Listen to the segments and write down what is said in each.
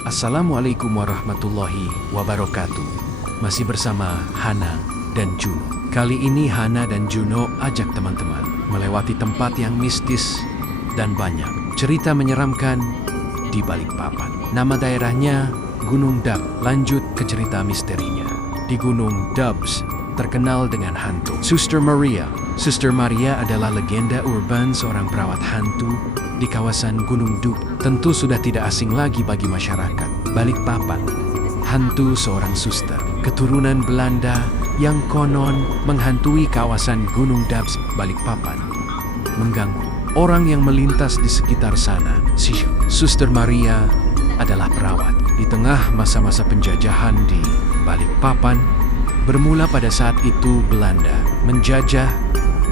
Assalamualaikum warahmatullahi wabarakatuh. Masih bersama Hana dan Juno. Kali ini Hana dan Juno ajak teman-teman melewati tempat yang mistis dan banyak cerita menyeramkan di Balikpapan. Nama daerahnya Gunung Dab. Lanjut ke cerita misterinya. Di Gunung Dabs terkenal dengan hantu Suster Maria. Suster Maria adalah legenda urban seorang perawat hantu di kawasan Gunung Dub. Tentu sudah tidak asing lagi bagi masyarakat Balikpapan. Hantu seorang suster keturunan Belanda yang konon menghantui kawasan Gunung Dabs Balikpapan, mengganggu orang yang melintas di sekitar sana. Si Suster Maria adalah perawat di tengah masa-masa penjajahan di Balikpapan. Bermula pada saat itu Belanda menjajah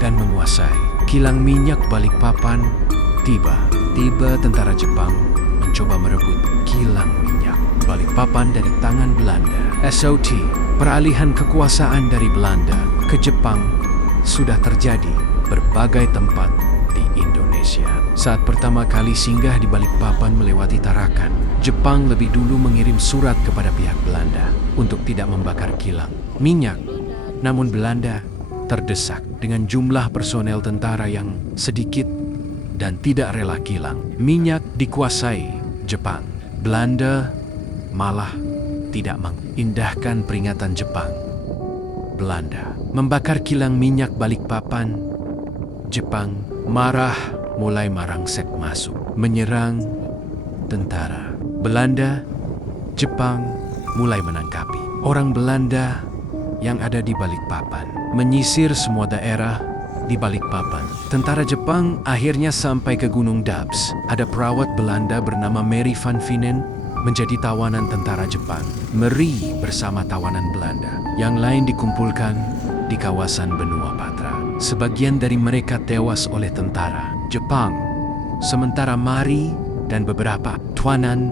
dan menguasai kilang minyak Balikpapan. Tiba-tiba tentara Jepang mencoba merebut kilang minyak Balikpapan dari tangan Belanda. SOT, peralihan kekuasaan dari Belanda ke Jepang sudah terjadi berbagai tempat di Indonesia. Saat pertama kali singgah di Balikpapan melewati Tarakan, Jepang lebih dulu mengirim surat kepada pihak Belanda untuk tidak membakar kilang minyak. Namun Belanda terdesak dengan jumlah personel tentara yang sedikit dan tidak rela kilang minyak dikuasai Jepang. Belanda malah tidak mengindahkan peringatan Jepang. Belanda membakar kilang minyak Balikpapan. Jepang marah, mulai merangsek masuk, menyerang tentara Belanda. Jepang mulai menangkapi orang Belanda yang ada di Balikpapan, menyisir semua daerah di Balikpapan. Tentara Jepang akhirnya sampai ke Gunung Dabs. Ada perawat Belanda bernama Mary van Vinen menjadi tawanan tentara Jepang. Mary bersama tawanan Belanda yang lain dikumpulkan di kawasan Benua Patra. Sebagian dari mereka tewas oleh tentara Jepang, sementara Mary dan beberapa tawanan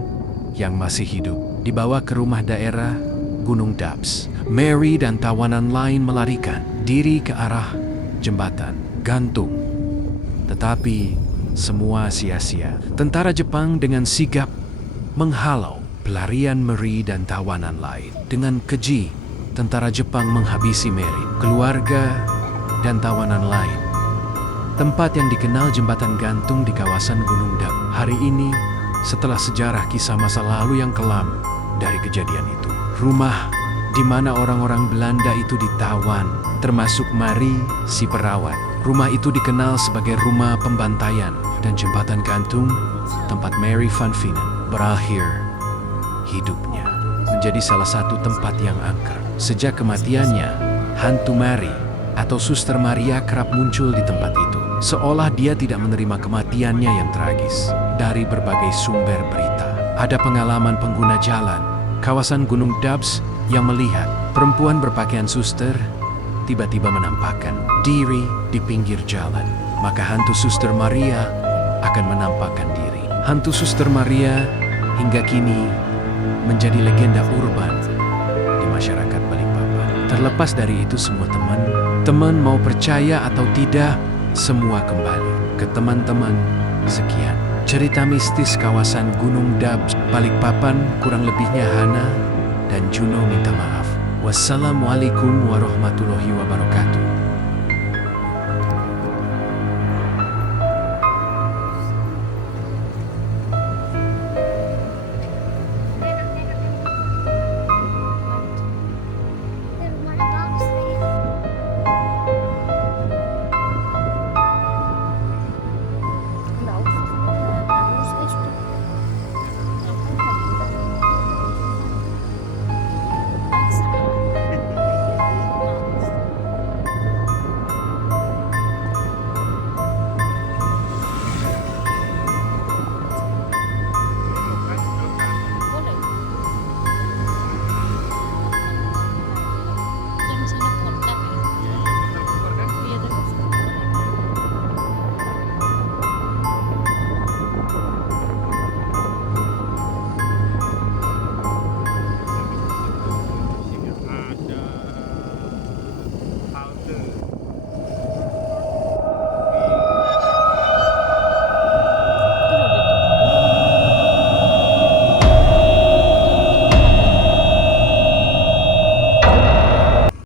yang masih hidup dibawa ke rumah daerah Gunung Dabs. Mary dan tawanan lain melarikan diri ke arah jembatan gantung. Tetapi semua sia-sia. Tentara Jepang dengan sigap menghalau pelarian Mary dan tawanan lain. Dengan keji, tentara Jepang menghabisi Mary, keluarga, dan tawanan lain. Tempat yang dikenal jembatan gantung di kawasan Gunung Dab. Hari ini, setelah sejarah kisah masa lalu yang kelam dari kejadian itu, rumah di mana orang-orang Belanda itu ditawan, termasuk Mary si perawat. Rumah itu dikenal sebagai rumah pembantaian, dan jembatan gantung tempat Mary van Vinen berakhir hidupnya menjadi salah satu tempat yang angker. Sejak kematiannya, hantu Mary atau Suster Maria kerap muncul di tempat itu, seolah dia tidak menerima kematiannya yang tragis. Dari berbagai sumber berita, ada pengalaman pengguna jalan kawasan Gunung Dabs yang melihat perempuan berpakaian suster tiba-tiba menampakkan diri di pinggir jalan. Maka hantu Suster Maria akan menampakkan diri. Hantu Suster Maria hingga kini menjadi legenda urban di masyarakat Balikpapan. Terlepas dari itu semua, teman mau percaya atau tidak, semua kembali ke teman-teman. Sekian cerita mistis kawasan Gunung Dabs Balikpapan. Kurang lebihnya Hana dan Juno minta maaf. Wassalamualaikum warahmatullahi wabarakatuh.